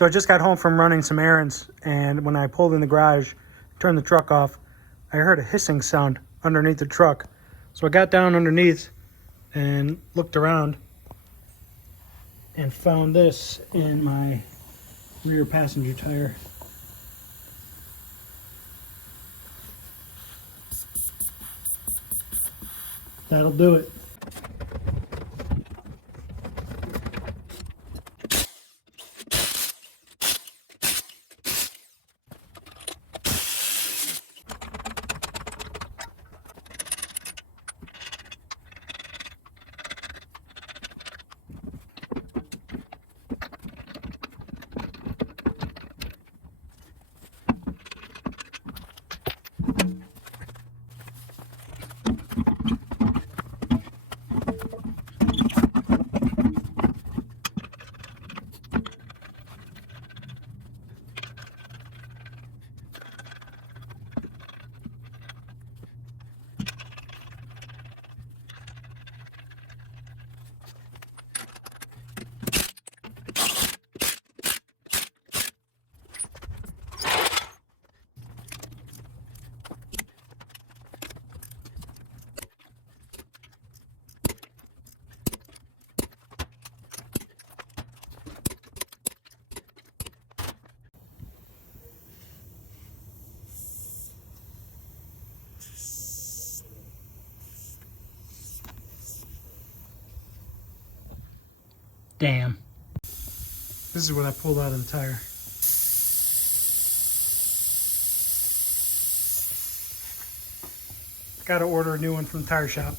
So I just got home from running some errands, and when I pulled in the garage, turned the truck off, I heard a hissing sound underneath the truck. So I got down underneath and looked around and found this in my rear passenger tire. That'll do it. Damn. This is what I pulled out of the tire. Got to order a new one from the tire shop.